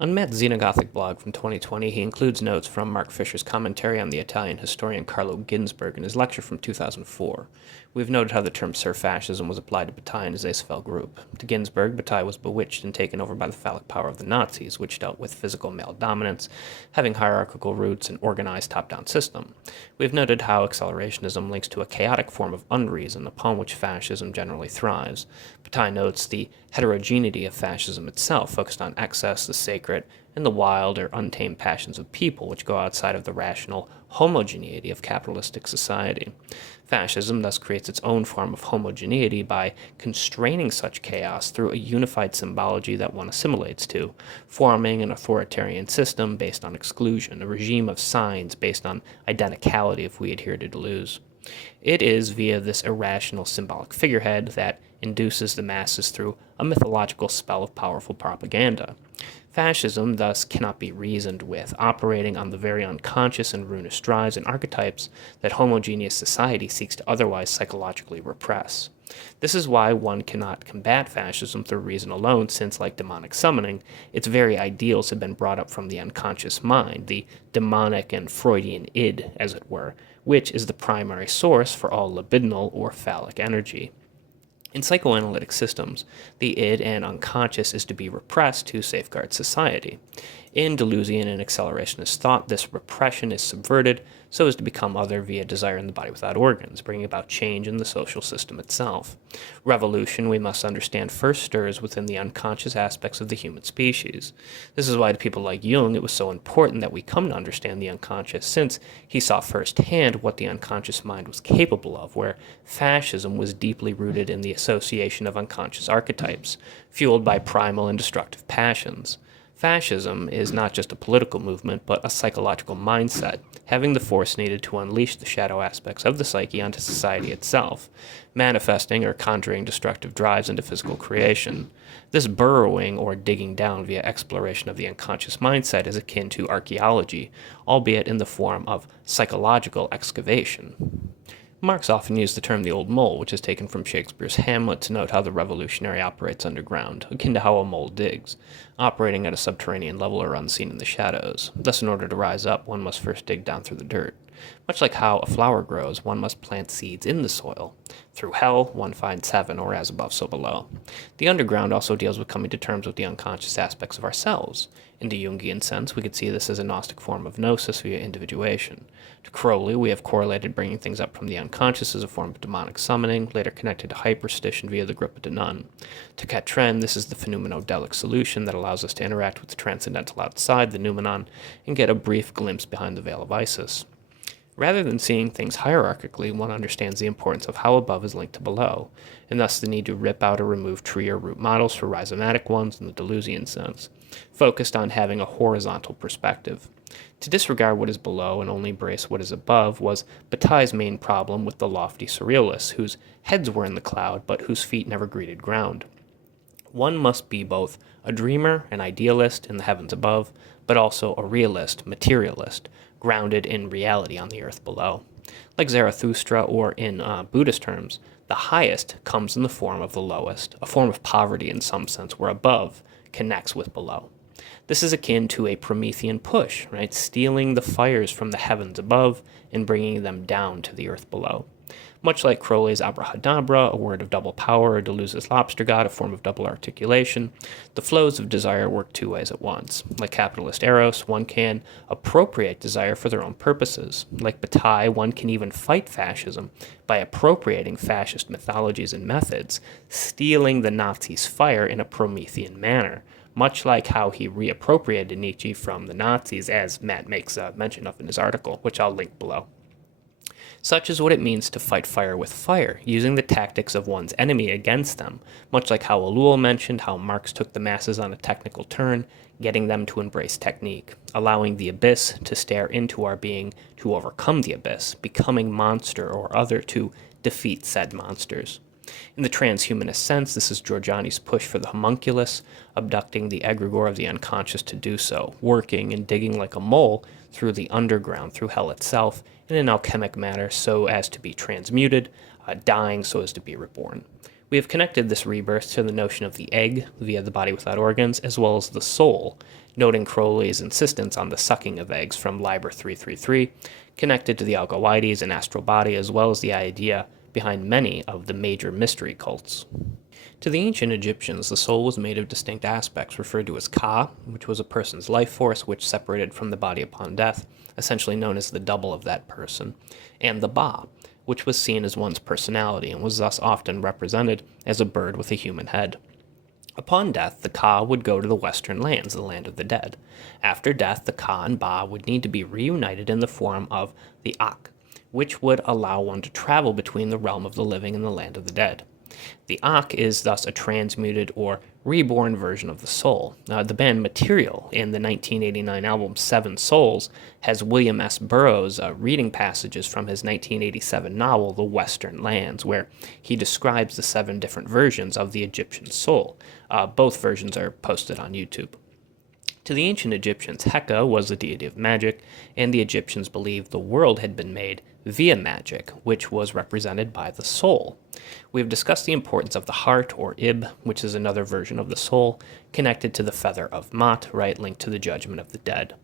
On Matt's Xenogothic blog from 2020, he includes notes from Mark Fisher's commentary on the Italian historian Carlo Ginzburg in his lecture from 2004. We've noted how the term Sir-Fascism was applied to Bataille and his Asfel group. To Ginzburg, Bataille was bewitched and taken over by the phallic power of the Nazis, which dealt with physical male dominance, having hierarchical roots and organized top-down system. We've noted how accelerationism links to a chaotic form of unreason upon which fascism generally thrives. Bataille notes the heterogeneity of fascism itself, focused on excess, the sacred, and the wild or untamed passions of people, which go outside of the rational homogeneity of capitalistic society. Fascism thus creates its own form of homogeneity by constraining such chaos through a unified symbology that one assimilates to, forming an authoritarian system based on exclusion, a regime of signs based on identicality if we adhere to Deleuze. It is via this irrational symbolic figurehead that induces the masses through a mythological spell of powerful propaganda. Fascism thus cannot be reasoned with, operating on the very unconscious and ruinous drives and archetypes that homogeneous society seeks to otherwise psychologically repress. This is why one cannot combat fascism through reason alone, since, like demonic summoning, its very ideals have been brought up from the unconscious mind, the demonic and Freudian id, as it were, which is the primary source for all libidinal or phallic energy. In psychoanalytic systems, the id and unconscious is to be repressed to safeguard society. In Deleuzian and accelerationist thought, this repression is subverted so as to become other via desire in the body without organs, bringing about change in the social system itself. Revolution, we must understand, first stirs within the unconscious aspects of the human species. This is why to people like Jung it was so important that we come to understand the unconscious, since he saw firsthand what the unconscious mind was capable of, where fascism was deeply rooted in the association of unconscious archetypes, fueled by primal and destructive passions. Fascism is not just a political movement, but a psychological mindset, having the force needed to unleash the shadow aspects of the psyche onto society itself, manifesting or conjuring destructive drives into physical creation. This burrowing or digging down via exploration of the unconscious mindset is akin to archaeology, albeit in the form of psychological excavation. Marx often used the term the old mole, which is taken from Shakespeare's Hamlet to note how the revolutionary operates underground, akin to how a mole digs, operating at a subterranean level or unseen in the shadows. Thus, in order to rise up, one must first dig down through the dirt. Much like how a flower grows, one must plant seeds in the soil. Through hell, one finds heaven, or as above, so below. The underground also deals with coming to terms with the unconscious aspects of ourselves. In the Jungian sense, we could see this as a Gnostic form of gnosis via individuation. To Crowley, we have correlated bringing things up from the unconscious as a form of demonic summoning, later connected to hyperstition via the Grippa de Nun. To Catren, this is the phenomenodelic solution that allows us to interact with the transcendental outside the noumenon and get a brief glimpse behind the veil of Isis. Rather than seeing things hierarchically, one understands the importance of how above is linked to below, and thus the need to rip out or remove tree or root models for rhizomatic ones in the Deleuzian sense, focused on having a horizontal perspective. To disregard what is below and only embrace what is above was Bataille's main problem with the lofty surrealists, whose heads were in the cloud but whose feet never greeted ground. One must be both a dreamer, an idealist in the heavens above, but also a realist, materialist, grounded in reality on the earth below. Like Zarathustra, or in Buddhist terms, the highest comes in the form of the lowest, a form of poverty in some sense, where above connects with below. This is akin to a Promethean push, right? Stealing the fires from the heavens above and bringing them down to the earth below. Much like Crowley's abrahadabra, a word of double power, or Deleuze's lobster god, a form of double articulation, the flows of desire work two ways at once. Like capitalist Eros, one can appropriate desire for their own purposes. Like Bataille, one can even fight fascism by appropriating fascist mythologies and methods, stealing the Nazis' fire in a Promethean manner, much like how he reappropriated Nietzsche from the Nazis, as Matt makes mention of in his article, which I'll link below. Such is what it means to fight fire with fire, using the tactics of one's enemy against them, much like how Ellul mentioned how Marx took the masses on a technical turn, getting them to embrace technique, allowing the abyss to stare into our being to overcome the abyss, becoming monster or other to defeat said monsters. In the transhumanist sense, this is Giorgiani's push for the homunculus, abducting the egregore of the unconscious to do so, working and digging like a mole through the underground, through hell itself, in an alchemic manner so as to be transmuted, dying so as to be reborn. We have connected this rebirth to the notion of the egg via the body without organs, as well as the soul, noting Crowley's insistence on the sucking of eggs from Liber 333, connected to the algoides and astral body, as well as the idea behind many of the major mystery cults. To the ancient Egyptians, the soul was made of distinct aspects referred to as Ka, which was a person's life force which separated from the body upon death, essentially known as the double of that person, and the Ba, which was seen as one's personality and was thus often represented as a bird with a human head. Upon death, the Ka would go to the western lands, the land of the dead. After death, the Ka and Ba would need to be reunited in the form of the Ak, which would allow one to travel between the realm of the living and the land of the dead. The Ak is thus a transmuted or reborn version of the soul. The band Material, in the 1989 album Seven Souls, has William S. Burroughs reading passages from his 1987 novel The Western Lands, where he describes the 7 different versions of the Egyptian soul. Both versions are posted on YouTube. To the ancient Egyptians, Heka was the deity of magic, and the Egyptians believed the world had been made via magic, which was represented by the soul. We have discussed the importance of the heart, or Ib, which is another version of the soul, connected to the feather of Mat, right, linked to the judgment of the dead.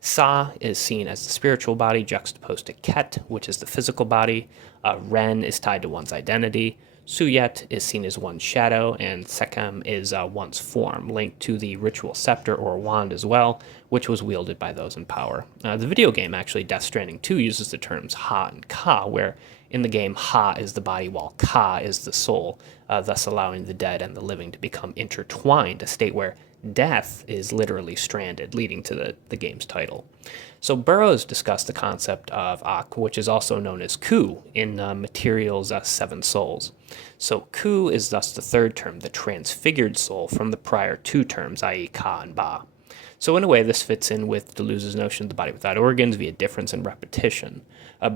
Sa is seen as the spiritual body juxtaposed to Ket, which is the physical body. Ren is tied to one's identity. Suyet is seen as one's shadow, and Sekhem is one's form, linked to the ritual scepter or wand as well, which was wielded by those in power. The video game, actually, Death Stranding 2, uses the terms Ha and Ka, where in the game Ha is the body while Ka is the soul, thus allowing the dead and the living to become intertwined, a state where death is literally stranded, leading to the game's title. So Burroughs discussed the concept of Ak, which is also known as Ku in Material's Seven Souls. So Ku is thus the third term, the transfigured soul, from the prior 2 terms, i.e. Ka and Ba. So in a way, this fits in with Deleuze's notion of the body without organs via difference and repetition.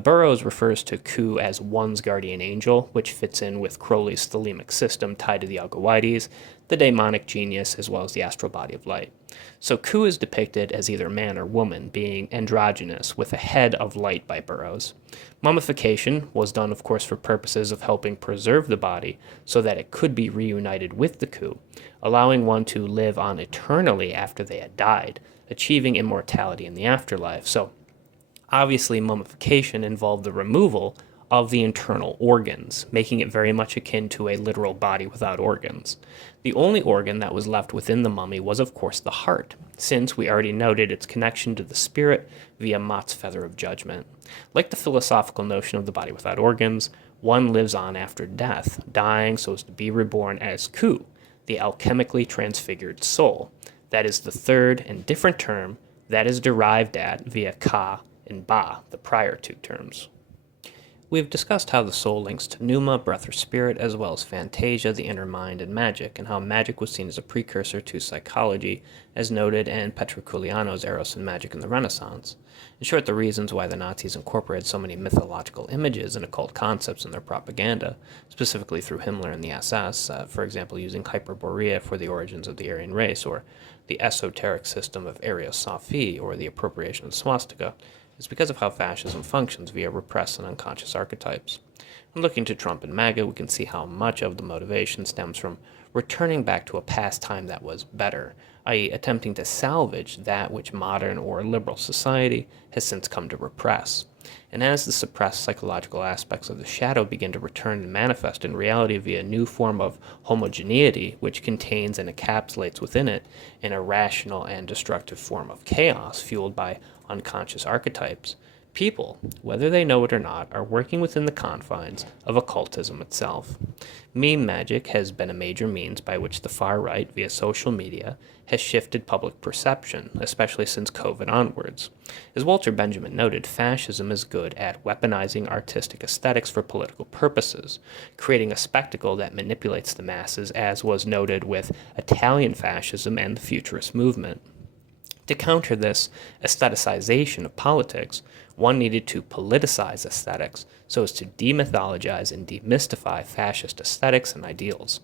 Burroughs refers to Ku as one's guardian angel, which fits in with Crowley's thelemic system tied to the algoides, the daemonic genius, as well as the astral body of light. So Ku is depicted as either man or woman, being androgynous, with a head of light by Burroughs. Mummification was done, of course, for purposes of helping preserve the body so that it could be reunited with the Ku, allowing one to live on eternally after they had died, achieving immortality in the afterlife. So obviously, mummification involved the removal of the internal organs, making it very much akin to a literal body without organs. The only organ that was left within the mummy was, of course, the heart, since we already noted its connection to the spirit via Mat's feather of judgment. Like the philosophical notion of the body without organs, one lives on after death, dying so as to be reborn as Ku, the alchemically transfigured soul. That is the third and different term that is derived at via Ka and Ba, the prior 2 terms. We have discussed how the soul links to pneuma, breath or spirit, as well as phantasia, the inner mind, and magic, and how magic was seen as a precursor to psychology, as noted in Petrocouliano's Eros and Magic in the Renaissance. In short, the reasons why the Nazis incorporated so many mythological images and occult concepts in their propaganda, specifically through Himmler and the SS, for example, using Hyperborea for the origins of the Aryan race, or the esoteric system of Ariosophy, or the appropriation of swastika, is because of how fascism functions via repressed and unconscious archetypes. When looking to Trump and MAGA, we can see how much of the motivation stems from returning back to a past time that was better, i.e. attempting to salvage that which modern or liberal society has since come to repress. And as the suppressed psychological aspects of the shadow begin to return and manifest in reality via a new form of homogeneity, which contains and encapsulates within it an irrational and destructive form of chaos fueled by unconscious archetypes, people, whether they know it or not, are working within the confines of occultism itself. Meme magic has been a major means by which the far right, via social media, has shifted public perception, especially since COVID onwards. As Walter Benjamin noted, fascism is good at weaponizing artistic aesthetics for political purposes, creating a spectacle that manipulates the masses, as was noted with Italian fascism and the Futurist movement. To counter this aestheticization of politics, one needed to politicize aesthetics so as to demythologize and demystify fascist aesthetics and ideals.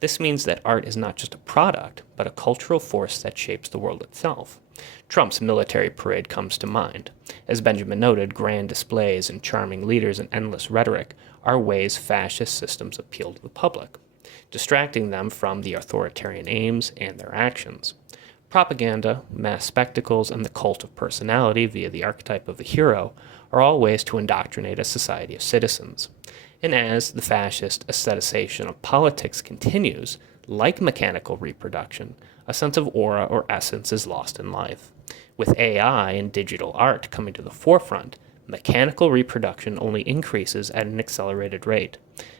This means that art is not just a product, but a cultural force that shapes the world itself. Trump's military parade comes to mind. As Benjamin noted, grand displays and charming leaders and endless rhetoric are ways fascist systems appeal to the public. distracting them from the authoritarian aims and their actions. Propaganda, mass spectacles, and the cult of personality via the archetype of the hero are all ways to indoctrinate a society of citizens. And as the fascist aestheticization of politics continues, like mechanical reproduction, a sense of aura or essence is lost in life. With AI and digital art coming to the forefront, mechanical reproduction only increases at an accelerated rate,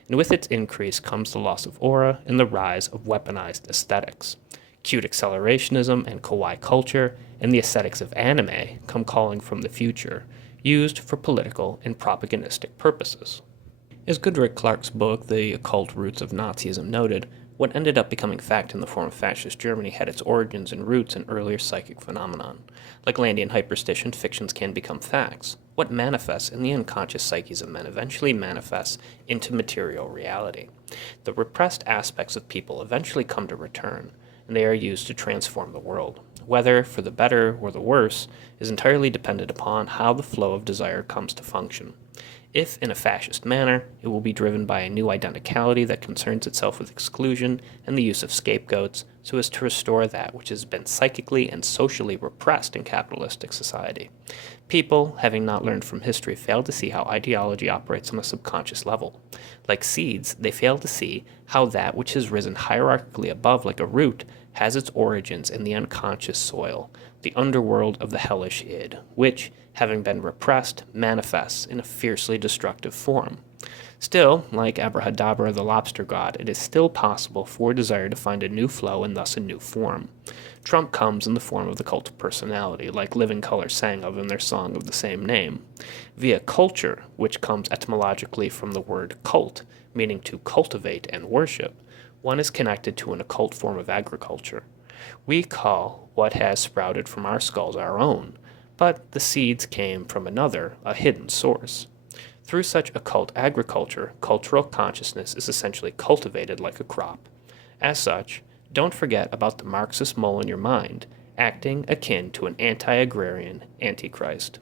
and with its increase comes the loss of aura and the rise of weaponized aesthetics. Cute accelerationism and kawaii culture and the aesthetics of anime come calling from the future, used for political and propagandistic purposes. As Goodrick Clark's book, The Occult Roots of Nazism, noted, what ended up becoming fact in the form of fascist Germany had its origins and roots in earlier psychic phenomenon. Like Landian hyperstition, fictions can become facts. What manifests in the unconscious psyches of men eventually manifests into material reality. The repressed aspects of people eventually come to return, and they are used to transform the world. Whether for the better or the worse is entirely dependent upon how the flow of desire comes to function. If in a fascist manner, it will be driven by a new identicality that concerns itself with exclusion and the use of scapegoats so as to restore that which has been psychically and socially repressed in capitalistic society. People, having not learned from history, fail to see how ideology operates on a subconscious level. Like seeds, they fail to see how that which has risen hierarchically above like a root has its origins in the unconscious soil, the underworld of the hellish id, which, having been repressed, manifests in a fiercely destructive form. Still, like Abrahadabra the lobster god, it is still possible for desire to find a new flow and thus a new form. Trump comes in the form of the cult of personality, like Living Colour sang of in their song of the same name. Via culture, which comes etymologically from the word cult, meaning to cultivate and worship, one is connected to an occult form of agriculture. We call what has sprouted from our skulls our own, but the seeds came from another, a hidden source. Through such occult agriculture, cultural consciousness is essentially cultivated like a crop. As such, don't forget about the Marxist mole in your mind, acting akin to an anti-agrarian antichrist.